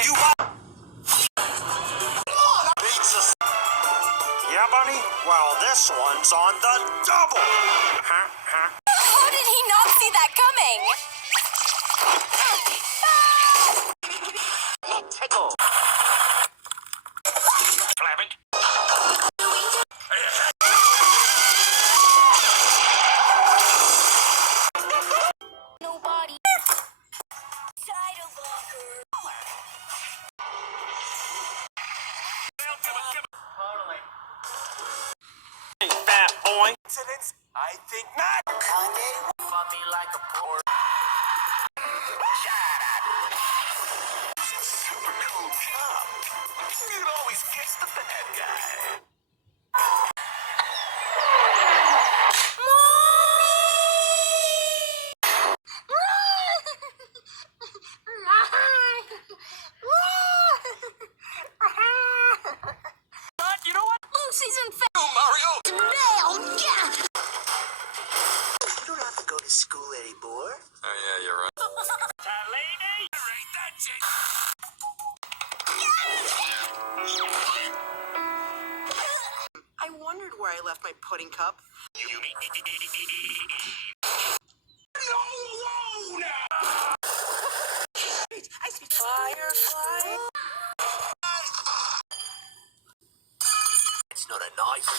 You pizza. Yeah, Bunny? Well, this one's on the double. How did he not see that coming? Tickle. Flabbit. Nobody. Totally. Hey, fat boy. Incidents? I think not. Kanye fuck me like a poor. Super cool cop. You'd always catch the bad guy. You know what? Lucy's in Mario! Mail, yeah! You don't have to go to school anymore. Oh, yeah, you're right. Lady! Right, that's it. I wondered where I left my pudding cup. No! I see Firefly. It's not a knife.